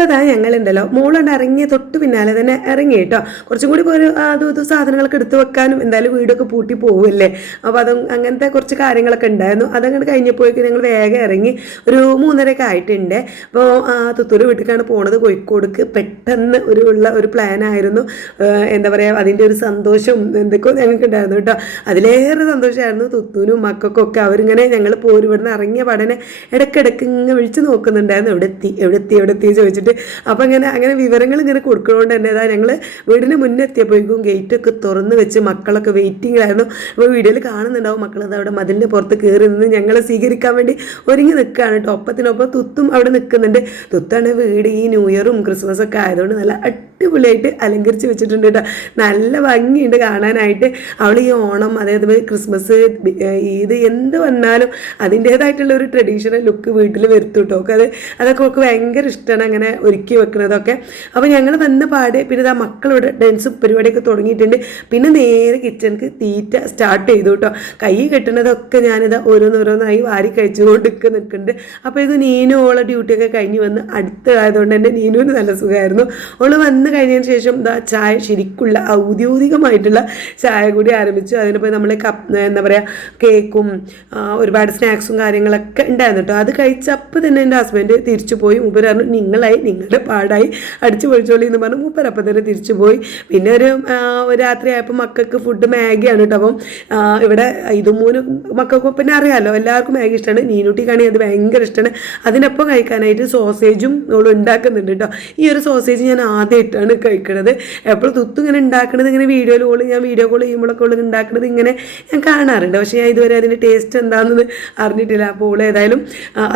അപ്പോൾ അതാ ഞങ്ങളുണ്ടല്ലോ മോളുണ്ട് ഇറങ്ങിയ തൊട്ട് പിന്നാലെ തന്നെ ഇറങ്ങി കേട്ടോ. കുറച്ചും കൂടി ഒരു അതും സാധനങ്ങളൊക്കെ എടുത്ത് വെക്കാനും എന്തായാലും വീടൊക്കെ പൂട്ടി പോവില്ലേ. അപ്പോൾ അങ്ങനത്തെ കുറച്ച് കാര്യങ്ങളൊക്കെ ഉണ്ടായിരുന്നു. അതങ്ങോട്ട് കഴിഞ്ഞപ്പോഴേക്കും ഞങ്ങൾ വേഗം ഇറങ്ങി. ഒരു 3:30 ആയിട്ടുണ്ട്. അപ്പോൾ തുത്തൂർ വീട്ടിലേക്കാണ് പോണത്, കോഴിക്കോടേക്ക്. പെട്ടെന്ന് ഒരു പ്ലാൻ ആയിരുന്നു. എന്താ പറയുക, അതിൻ്റെ ഒരു സന്തോഷവും എന്തൊക്കെയോ ഞങ്ങൾക്ക് ഉണ്ടായിരുന്നു കേട്ടോ. അതിലേറെ സന്തോഷമായിരുന്നു തുത്തൂനും മക്കൾക്കൊക്കെ. അവരിങ്ങനെ ഞങ്ങൾ ഇവിടുന്ന് ഇറങ്ങിയ പഠനം ഇടയ്ക്കിടയ്ക്ക് ഇങ്ങനെ വിളിച്ച് നോക്കുന്നുണ്ടായിരുന്നു, എവിടെ എത്തി ചോദിച്ചിട്ട്. അപ്പോൾ അങ്ങനെ വിവരങ്ങൾ ഇങ്ങനെ കൊടുക്കുന്നതുകൊണ്ട് തന്നെ ഇതാ ഞങ്ങൾ വീടിന് മുന്നേ എത്തിയപ്പോഴേക്കും ഗേറ്റൊക്കെ തുറന്ന് വെച്ച് മക്കളൊക്കെ വെയിറ്റിങ്ങിലായിരുന്നു. അപ്പോൾ വീഡിയോയിൽ കാണുന്നുണ്ടാവും മക്കളത് അവിടെ മതിലിൻ്റെ പുറത്ത് കയറി നിന്ന് ഞങ്ങളെ സ്വീകരിക്കാൻ വേണ്ടി ഒരുങ്ങി നിൽക്കുകയാണ് കേട്ടോ. ഒപ്പത്തിനൊപ്പം തുത്തും അവിടെ നിൽക്കുന്നുണ്ട്. തുത്താണ് വീട് ഈ ന്യൂ ഇയറും ക്രിസ്മസൊക്കെ ആയതുകൊണ്ട് നല്ല അടിപൊളിയായിട്ട് അലങ്കരിച്ച് വെച്ചിട്ടുണ്ട് കേട്ടോ. നല്ല ഭംഗിയുണ്ട് കാണാനായിട്ട്. അവൾ ഈ ഓണം അതേപോലെ ക്രിസ്മസ് ഈദ് എന്ത് വന്നാലും അതിൻ്റേതായിട്ടുള്ള ഒരു ട്രഡീഷണൽ ലുക്ക് വീട്ടിൽ വരുത്തും കേട്ടോ. അതൊക്കെ അവൾക്ക് ഭയങ്കര ഇഷ്ടമാണ് അങ്ങനെ ഒരുക്കി വെക്കുന്നതൊക്കെ. അപ്പോൾ ഞങ്ങൾ വന്ന പാടെ പിന്നെ ഇതാ മക്കളിവിടെ ഡാൻസ് പരിപാടിയൊക്കെ തുടങ്ങിയിട്ടുണ്ട്. പിന്നെ നേരെ കിച്ചണിക്ക് തീറ്റ സ്റ്റാർട്ട് ചെയ്തു കേട്ടോ. കൈ കെട്ടുന്നതൊക്കെ ഞാനിതാ ഓരോന്നോരോന്നായി വാരി കഴിച്ചുകൊണ്ട് നിൽക്കുന്നുണ്ട്. അപ്പോൾ ഇത് നീനു ഓളെ ഡ്യൂട്ടിയൊക്കെ കഴിഞ്ഞ് വന്ന് അടുത്തായതുകൊണ്ട് തന്നെ നീനുവിന് നല്ല സുഖമായിരുന്നു. ഓള് വന്ന് കഴിഞ്ഞതിന് ശേഷം ഇതാ ചായ ശരിക്കുള്ള ഔദ്യോഗികമായിട്ടുള്ള ചായ കൂടി ആരംഭിച്ചു. അതിനിപ്പോൾ നമ്മൾ എന്താ പറയുക കേക്കും ഒരുപാട് സ്നാക്സും കാര്യങ്ങളൊക്കെ ഉണ്ടായിരുന്നു കേട്ടോ. അത് കഴിച്ചപ്പോൾ തന്നെ എൻ്റെ ഹസ്ബൻഡ് തിരിച്ചു പോയി. മൂപ്പർ പറഞ്ഞു നിങ്ങളുടെ പാടായി അടിച്ചു പൊളിച്ചോളി എന്ന് പറഞ്ഞു. മൂപ്പരപ്പം തന്നെ തിരിച്ചു പോയി. പിന്നെ ഒരു രാത്രി ആയപ്പോൾ മക്കൾക്ക് ഫുഡ് മാഗിയാണ് കേട്ടോ. അപ്പം ഇവിടെ ഇതുമൂന്ന് മക്കൾക്കും പിന്നെ അറിയാമല്ലോ എല്ലാവർക്കും മാഗി ഇഷ്ടമാണ്. നീനുട്ടിക്കാണെങ്കിൽ അത് ഭയങ്കര ഇഷ്ടമാണ്. അതിനൊപ്പം കഴിക്കാനായിട്ട് സോസേജും നമ്മൾ ഉണ്ടാക്കുന്നുണ്ട് കേട്ടോ. ഈ ഒരു സോസേജ് ഞാൻ ആദ്യമായിട്ടാണ് കഴിക്കുന്നത്. എപ്പോഴും തുത്തു ഇങ്ങനെ ഉണ്ടാക്കുന്നത് ഇങ്ങനെ ഞാൻ വീഡിയോ കോൾ ചെയ്യുമ്പോഴൊക്കെ ഉള്ളത് ഉണ്ടാക്കുന്നത് ഇങ്ങനെ ഞാൻ കാണാറുണ്ട്. പക്ഷേ ഞാൻ ഇതുവരെ അതിൻ്റെ ടേസ്റ്റ് എന്താണെന്ന് അറിഞ്ഞിട്ടില്ല. അപ്പോൾ ഏതായാലും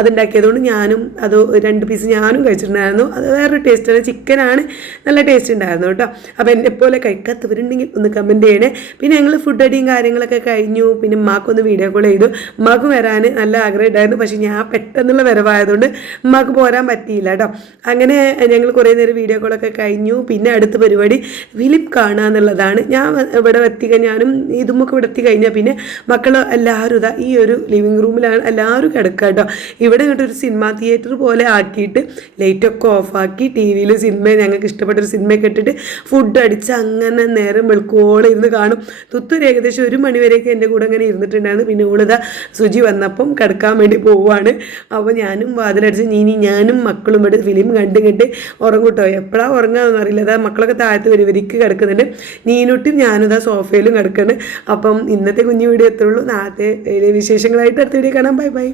അതുണ്ടാക്കിയതുകൊണ്ട് ഞാനും അത് 2 പീസ് ഞാനും കഴിച്ചിട്ടുണ്ടായിരുന്നു. അത് വേറൊരു ടേസ്റ്റാണ്, ചിക്കനാണ്, നല്ല ടേസ്റ്റ് ഉണ്ടായിരുന്നു കേട്ടോ. അപ്പോൾ എന്നെപ്പോലെ കഴിക്കാത്തവരുണ്ടെങ്കിൽ ഒന്ന് കമൻറ്റ് ചെയ്യണേ. പിന്നെ ഞങ്ങൾ ഫുഡ് അടിയും കാര്യങ്ങളൊക്കെ കഴിഞ്ഞു. പിന്നെ ഉമ്മാക്കൊന്ന് വീഡിയോ കോൾ ചെയ്തു. ഉമ്മാക്ക് വരാൻ നല്ല ആഗ്രഹം ഉണ്ടായിരുന്നു. പക്ഷേ ഞാൻ പെട്ടെന്നുള്ള വരവായതുകൊണ്ട് ഉമ്മാക്ക് പോരാൻ പറ്റിയില്ല കേട്ടോ. അങ്ങനെ ഞങ്ങൾ കുറേ നേരം വീഡിയോ കോളൊക്കെ കഴിഞ്ഞു. പിന്നെ അടുത്ത പരിപാടി ഫിലിം കാണുക എന്നുള്ളതാണ്. ഞാൻ ഇവിടെ ഞാനും ഇതുമൊക്കെ ഇവിടെ എത്തി കഴിഞ്ഞാൽ പിന്നെ മക്കൾ എല്ലാവരും ഇതാ ഈ ഒരു ലിവിങ് റൂമിലാണ് എല്ലാവരും കിടക്കുക കേട്ടോ. ഇവിടെ ഇങ്ങോട്ടൊരു സിനിമ തിയേറ്റർ പോലെ ആക്കിയിട്ട് ലൈറ്റൊക്കെ ഓഫാക്കി ടി-വിയിൽ സിനിമ ഞങ്ങൾക്ക് ഇഷ്ടപ്പെട്ടൊരു സിനിമയൊക്കെ ഇട്ടിട്ട് ഫുഡ് അടിച്ച് അങ്ങനെ നേരം വെളുക്കോളം ഇരുന്ന് കാണും. തുത്തൊരു ഏകദേശം 1 മണിവരെയൊക്കെ എൻ്റെ കൂടെ അങ്ങനെ ഇരുന്നിട്ടുണ്ടായിരുന്നു. പിന്നെ ഓളിതാ സുജി വന്നപ്പം കിടക്കാൻ വേണ്ടി പോവുകയാണ്. അപ്പോൾ ഞാനും വാതിലടിച്ച് ഞാനും മക്കളും ഇവിടെ ഫിലിം കണ്ട് ഉറങ്ങൂട്ടോ. എപ്പോഴാണ് ഉറങ്ങാമെന്ന് അറിയില്ല. അതാ മക്കളൊക്കെ താഴത്ത് വരിക്ക് കിടക്കുന്നുണ്ട്. നീനുട്ടും ഞാനും ഇതാ സോഫയിലും കിടക്കുന്നുണ്ട്. അപ്പം ഇന്നത്തെ കുഞ്ഞു വീഡിയോ എത്തുള്ളൂ. നാളത്തെ വിശേഷങ്ങളായിട്ട് അടുത്ത വീഡിയോ കാണാം. Bye bye.